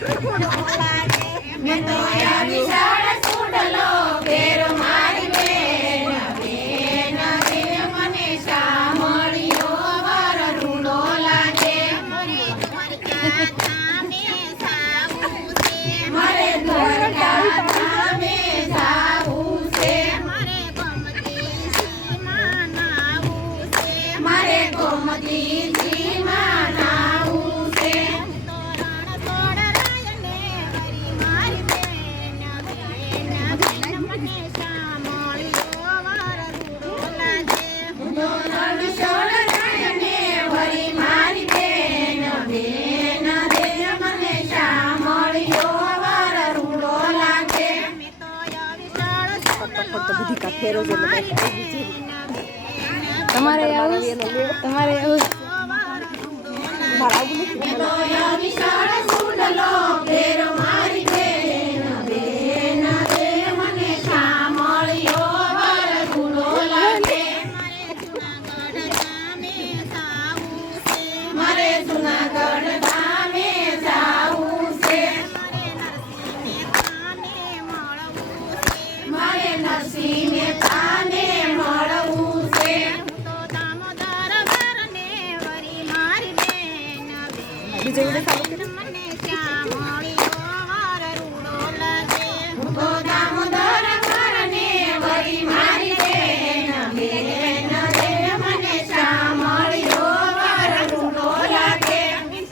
મેં તો વિશાળ સુડલો ફેર મારી બેન બેન રે મને સાંભળ્યો વાર રૂડો લાગે મારે દ્વારકા ધામે જાવું છે મારે ગોમતીજીમાં નાવું છે તમારે આવું તમારે આવું વિશાળ સુડલો ફેર મારી બેન બેન રે મને સાંભળ્યો વાર રૂડો લાગે મારે જુનાગઢ ધામે જાવું છે મારે નરસિંહ મહેતાને મળવું છે બીજે વિડિયો ચાલુ કરો દામોદર ઘરને વરી મારી બેન બેન રે મને સાંભળ્યો વાર રૂડો લાગે મેં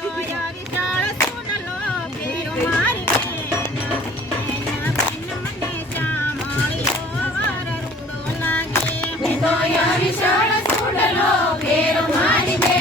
તો વિશાળ સુડલો ફેર મારી બેન